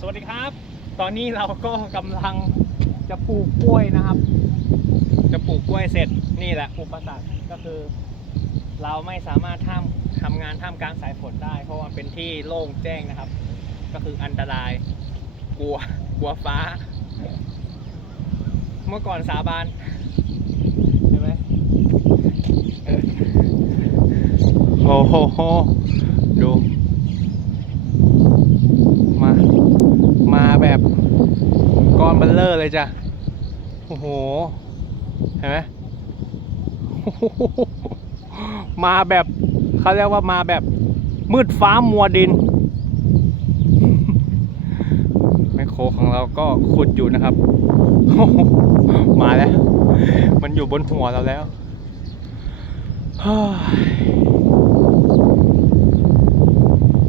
สวัสดีครับ ตอนนี้เราก็กำลังจะปลูกกล้วยนะครับ จะปลูกกล้วยเสร็จนี่แหละอุปสรรคก็คือ เราไม่สามารถทำทำงานท่ามกลางสายฝนได้ เพราะว่าเป็นที่โล่งแจ้งนะครับ ก็คืออันตรายกลัวกลัวฟ้า เมื่อก่อนสาบานใช่ไหมโอ้โหดู มา มาแบบ ก้อนเบลเลอร์เลยจ้ะ โอ้โห เห็นไหมมาแบบเขาเรียกว่ามาแบบมืดฟ้ามัวดินแมคโครของเราก็ขุดอยู่นะครับ มาแล้ว มันอยู่บนหัวเราแล้ว